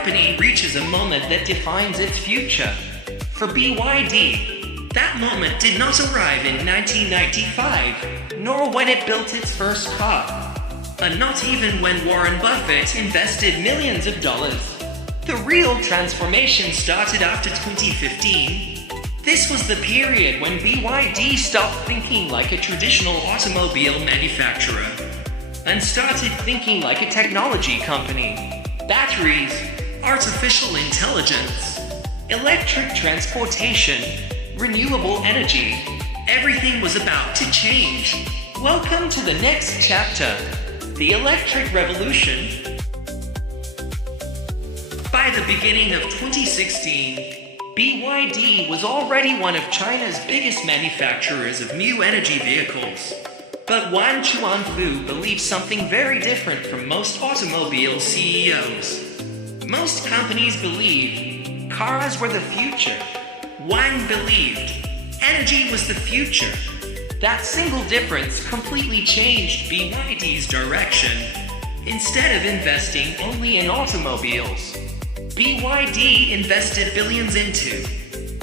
company reaches a moment that defines its future. For BYD, that moment did not arrive in 1995, nor when it built its first car, and not even when Warren Buffett invested millions of dollars. The real transformation started after 2015. This was the period when BYD stopped thinking like a traditional automobile manufacturer and started thinking like a technology company. Batteries, artificial intelligence, electric transportation, renewable energy, everything was about to change. Welcome to the next chapter, the electric revolution. By the beginning of 2016, BYD was already one of China's biggest manufacturers of new energy vehicles. But Wang Chuanfu believed something very different from most automobile CEOs. Most companies believed cars were the future. Wang believed energy was the future. That single difference completely changed BYD's direction. Instead of investing only in automobiles, BYD invested billions into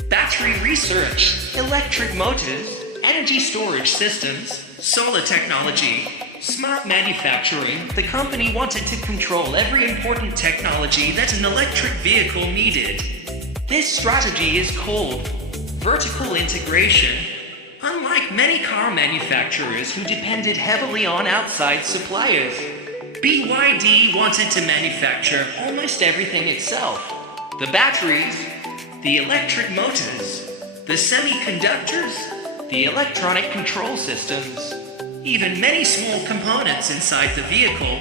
battery research, electric motors, energy storage systems, solar technology, smart manufacturing. The company wanted to control every important technology that an electric vehicle needed. This strategy is called vertical integration. Unlike many car manufacturers who depended heavily on outside suppliers, BYD wanted to manufacture almost everything itself. The batteries, the electric motors, the semiconductors, the electronic control systems, even many small components inside the vehicle.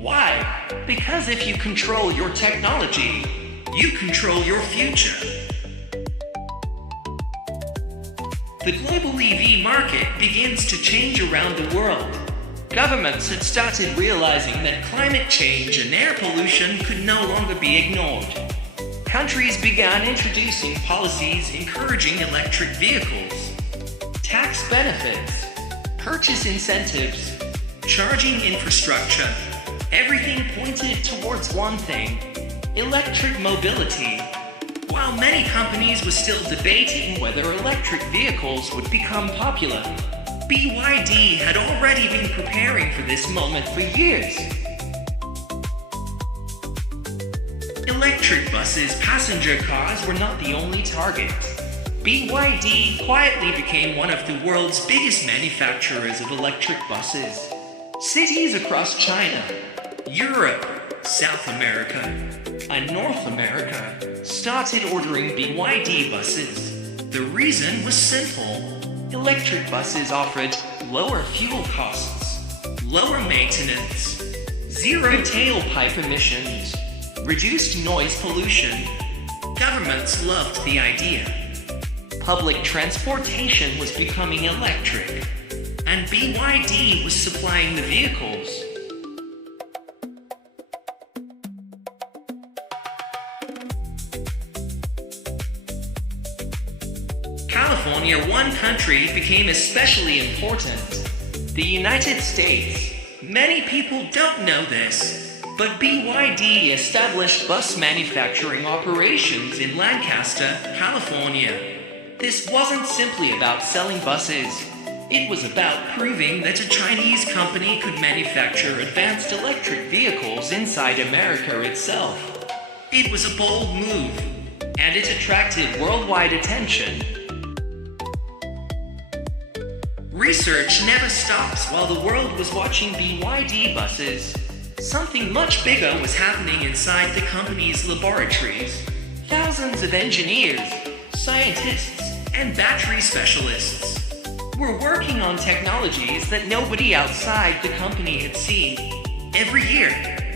Why? Because if you control your technology, you control your future. The global EV market begins to change around the world. Governments had started realizing that climate change and air pollution could no longer be ignored. Countries began introducing policies encouraging electric vehicles. Tax benefits, purchase incentives, charging infrastructure, everything pointed towards one thing: electric mobility. While many companies were still debating whether electric vehicles would become popular, BYD had already been preparing for this moment for years. Electric buses, passenger cars were not the only target. BYD quietly became one of the world's biggest manufacturers of electric buses. Cities across China, Europe, South America, and North America started ordering BYD buses. The reason was simple. Electric buses offered lower fuel costs, lower maintenance, zero tailpipe emissions, reduced noise pollution. Governments loved the idea. Public transportation was becoming electric, and BYD was supplying the vehicles. California, one country, became especially important: the United States. Many people don't know this, but BYD established bus manufacturing operations in Lancaster, California. This wasn't simply about selling buses. It was about proving that a Chinese company could manufacture advanced electric vehicles inside America itself. It was a bold move, and it attracted worldwide attention. Research never stops while the world was watching BYD buses. Something much bigger was happening inside the company's laboratories. Thousands of engineers, scientists, and battery specialists were working on technologies that nobody outside the company had seen. Every year,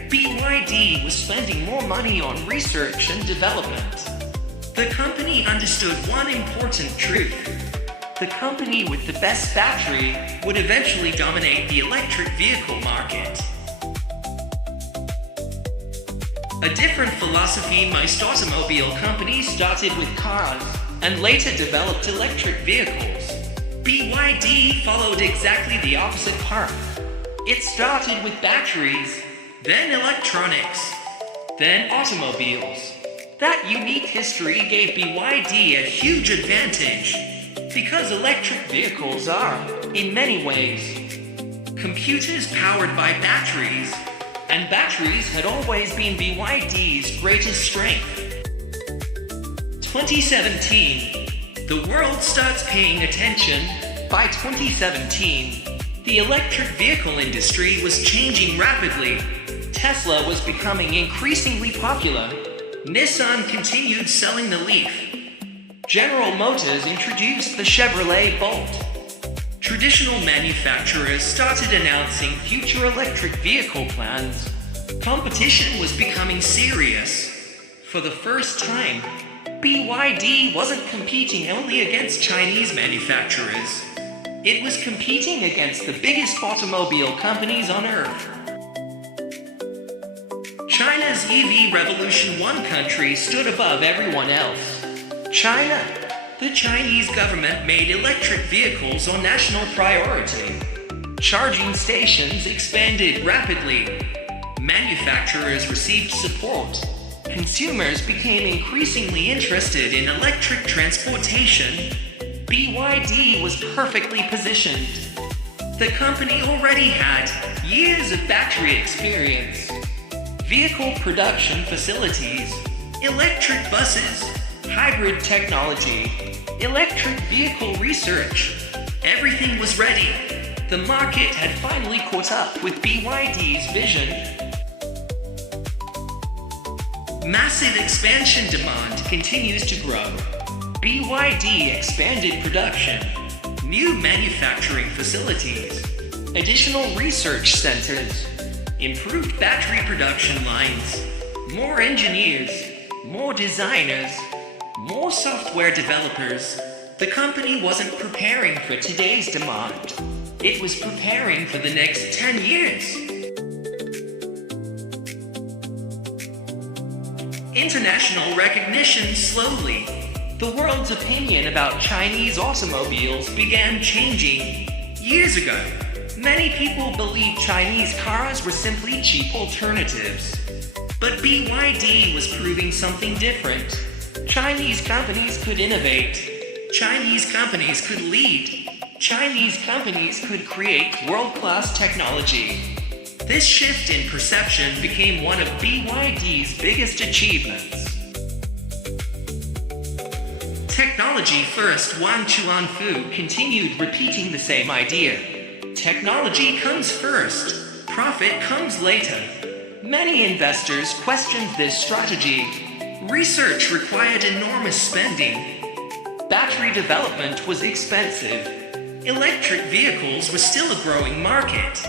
BYD was spending more money on research and development. The company understood one important truth: the company with the best battery would eventually dominate the electric vehicle market. A different philosophy. Most automobile companies started with cars and later developed electric vehicles. BYD followed exactly the opposite path. It started with batteries, then electronics, then automobiles. That unique history gave BYD a huge advantage, because electric vehicles are, in many ways, computers powered by batteries, and batteries had always been BYD's greatest strength. 2017. The world starts paying attention. By 2017, the electric vehicle industry was changing rapidly. Tesla was becoming increasingly popular. Nissan continued selling the Leaf. General Motors introduced the Chevrolet Bolt. Traditional manufacturers started announcing future electric vehicle plans. Competition was becoming serious. For the first time, BYD wasn't competing only against Chinese manufacturers. It was competing against the biggest automobile companies on Earth. China's EV revolution, one country stood above everyone else. China. The Chinese government made electric vehicles a national priority. Charging stations expanded rapidly. Manufacturers received support. Consumers became increasingly interested in electric transportation. BYD was perfectly positioned. The company already had years of battery experience, vehicle production facilities, electric buses, hybrid technology, electric vehicle research. Everything was ready. The market had finally caught up with BYD's vision. Massive expansion demand continues to grow. BYD expanded production, new manufacturing facilities, additional research centers, improved battery production lines, more engineers, more designers, more software developers. The company wasn't preparing for today's demand. It was preparing for the next 10 years. International recognition slowly. The world's opinion about Chinese automobiles began changing. Years ago, many people believed Chinese cars were simply cheap alternatives. But BYD was proving something different. Chinese companies could innovate. Chinese companies could lead. Chinese companies could create world-class technology. This shift in perception became one of BYD's biggest achievements. Technology first. Wang Chuanfu continued repeating the same idea. Technology comes first, profit comes later. Many investors questioned this strategy. Research required enormous spending. Battery development was expensive. Electric vehicles were still a growing market.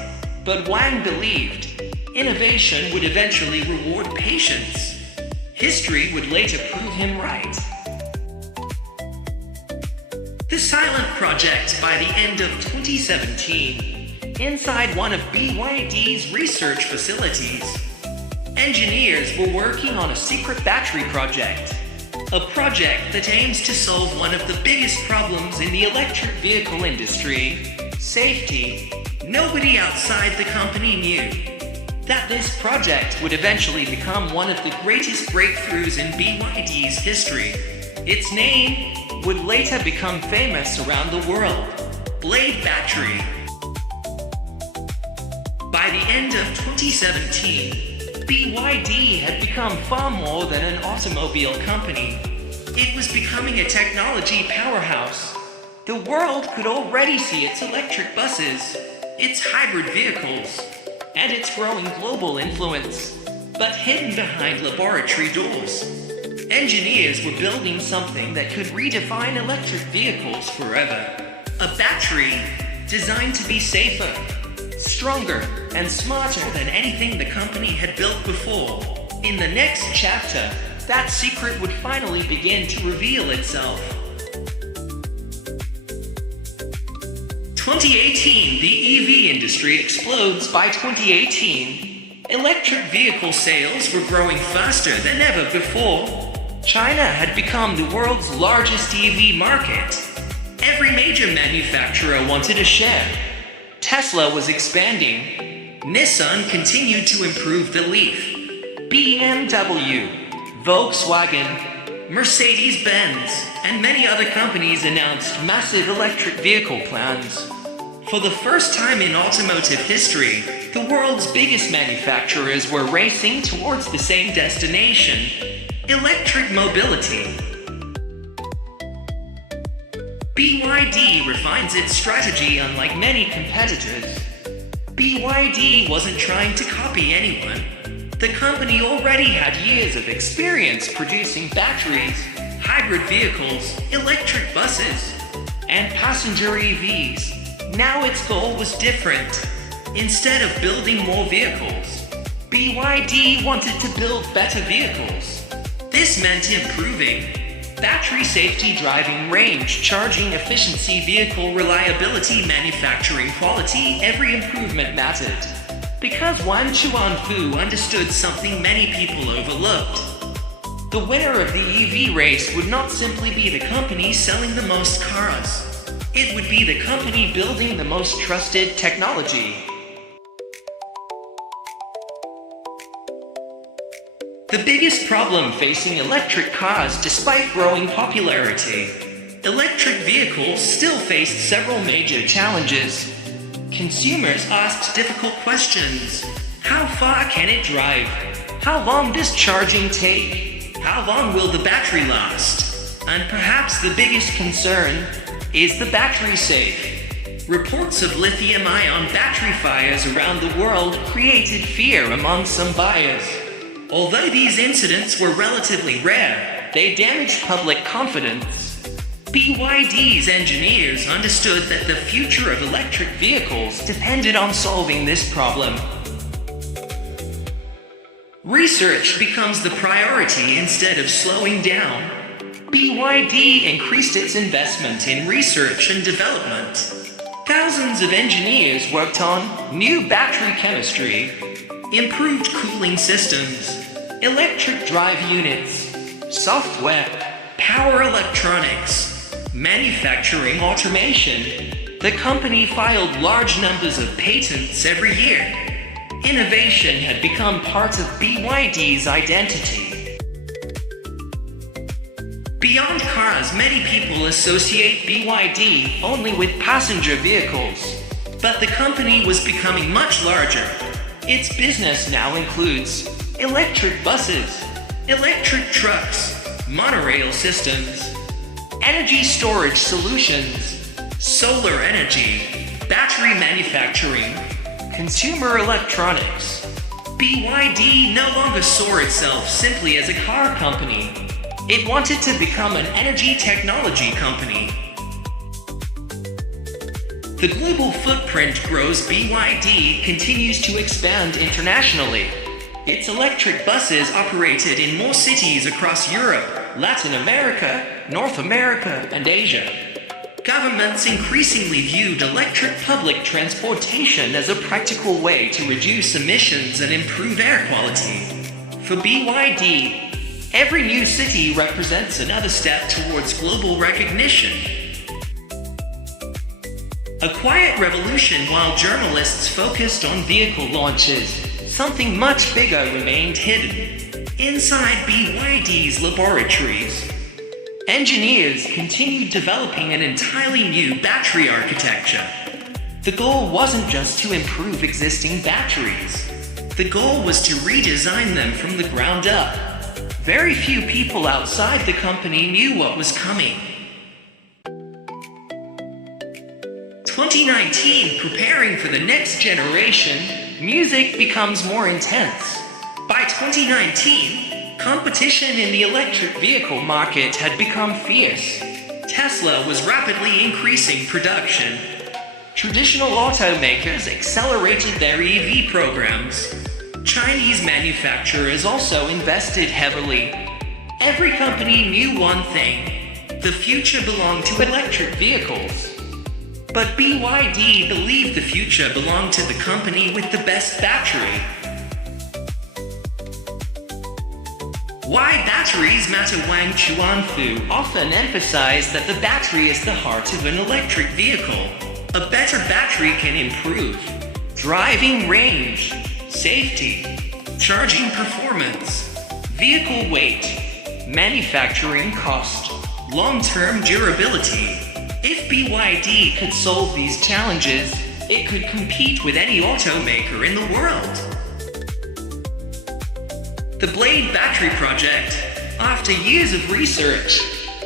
But Wang believed innovation would eventually reward patience. History would later prove him right. The Silent Project. By the end of 2017, inside one of BYD's research facilities, engineers were working on a secret battery project. A project that aims to solve one of the biggest problems in the electric vehicle industry: safety. Nobody outside the company knew that this project would eventually become one of the greatest breakthroughs in BYD's history. Its name would later become famous around the world: Blade Battery. By the end of 2017, BYD had become far more than an automobile company. It was becoming a technology powerhouse. The world could already see its electric buses, its hybrid vehicles, and its growing global influence. But hidden behind laboratory doors, engineers were building something that could redefine electric vehicles forever. A battery designed to be safer, stronger, and smarter than anything the company had built before. In the next chapter, that secret would finally begin to reveal itself. 2018, the EV industry explodes. By 2018, electric vehicle sales were growing faster than ever before. China had become the world's largest EV market. Every major manufacturer wanted a share. Tesla was expanding. Nissan continued to improve the Leaf. BMW, Volkswagen, Mercedes-Benz, and many other companies announced massive electric vehicle plans. For the first time in automotive history, the world's biggest manufacturers were racing towards the same destination: electric mobility. BYD refines its strategy unlike many competitors. BYD wasn't trying to copy anyone. The company already had years of experience producing batteries, hybrid vehicles, electric buses, and passenger EVs. Now its goal was different. Instead of building more vehicles, BYD wanted to build better vehicles. This meant improving battery safety, driving range, charging efficiency, vehicle reliability, manufacturing quality. Every improvement mattered. Because Wang Chuanfu understood something many people overlooked. The winner of the EV race would not simply be the company selling the most cars. It would be the company building the most trusted technology. The biggest problem facing electric cars despite growing popularity. Electric vehicles still faced several major challenges. Consumers asked difficult questions. How far can it drive? How long does charging take? How long will the battery last? And perhaps the biggest concern, is the battery safe? Reports of lithium-ion battery fires around the world created fear among some buyers. Although these incidents were relatively rare, they damaged public confidence. BYD's engineers understood that the future of electric vehicles depended on solving this problem. Research becomes the priority instead of slowing down. BYD increased its investment in research and development. Thousands of engineers worked on new battery chemistry, improved cooling systems, electric drive units, software, power electronics, manufacturing automation. The company filed large numbers of patents every year. Innovation had become part of BYD's identity. Beyond cars, many people associate BYD only with passenger vehicles. But the company was becoming much larger. Its business now includes electric buses, electric trucks, monorail systems, energy storage solutions, solar energy, battery manufacturing, consumer electronics. BYD no longer saw itself simply as a car company. It wanted to become an energy technology company. The global footprint grows. BYD continues to expand internationally. Its electric buses operated in more cities across Europe, Latin America, North America, and Asia. Governments increasingly viewed electric public transportation as a practical way to reduce emissions and improve air quality. For BYD, every new city represents another step towards global recognition. A quiet revolution. While journalists focused on vehicle launches, something much bigger remained hidden. Inside BYD's laboratories, engineers continued developing an entirely new battery architecture. The goal wasn't just to improve existing batteries. The goal was to redesign them from the ground up. Very few people outside the company knew what was coming. 2019, preparing for the next generation, music becomes more intense. By 2019, competition in the electric vehicle market had become fierce. Tesla was rapidly increasing production. Traditional automakers accelerated their EV programs. Chinese manufacturers also invested heavily. Every company knew one thing: the future belonged to electric vehicles. But BYD believed the future belonged to the company with the best battery. Why batteries matter. Wang Chuanfu often emphasized that the battery is the heart of an electric vehicle. A better battery can improve driving range, safety, charging performance, vehicle weight, manufacturing cost, long-term durability. If BYD could solve these challenges, it could compete with any automaker in the world. The Blade Battery Project. After years of research,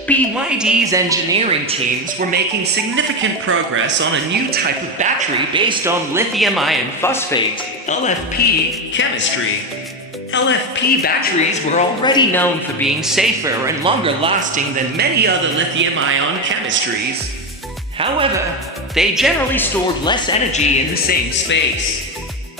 BYD's engineering teams were making significant progress on a new type of battery based on lithium iron phosphate, LFP, chemistry. LFP batteries were already known for being safer and longer lasting than many other lithium-ion chemistries. However, they generally stored less energy in the same space.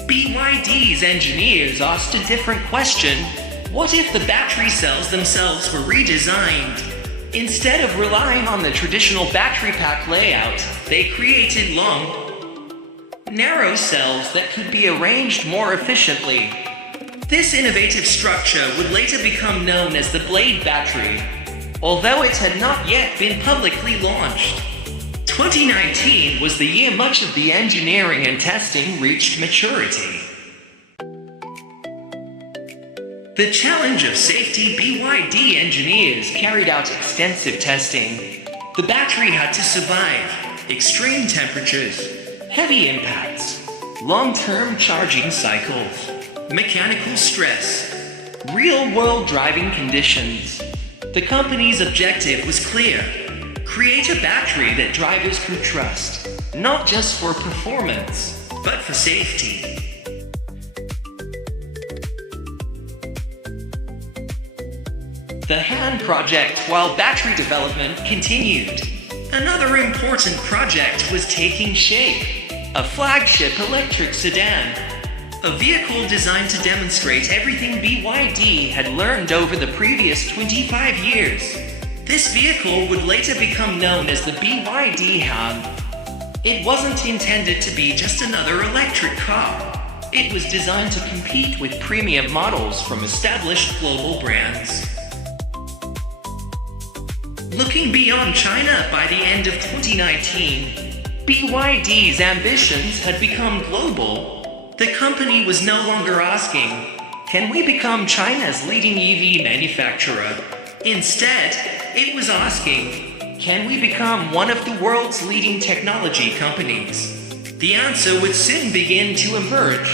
BYD's engineers asked a different question: what if the battery cells themselves were redesigned? Instead of relying on the traditional battery pack layout, they created long, narrow cells that could be arranged more efficiently. This innovative structure would later become known as the Blade battery, although it had not yet been publicly launched. 2019 was the year much of the engineering and testing reached maturity. The challenge of safety. BYD engineers carried out extensive testing. The battery had to survive extreme temperatures, heavy impacts, long-term charging cycles, mechanical stress, real-world driving conditions. The company's objective was clear: create a battery that drivers could trust, not just for performance, but for safety. The Han project. While battery development continued, another important project was taking shape: a flagship electric sedan. A vehicle designed to demonstrate everything BYD had learned over the previous 25 years. This vehicle would later become known as the BYD Han. It wasn't intended to be just another electric car. It was designed to compete with premium models from established global brands. Looking beyond China, by the end of 2019, BYD's ambitions had become global. The company was no longer asking, "Can we become China's leading EV manufacturer?" Instead, it was asking, "Can we become one of the world's leading technology companies?" The answer would soon begin to emerge.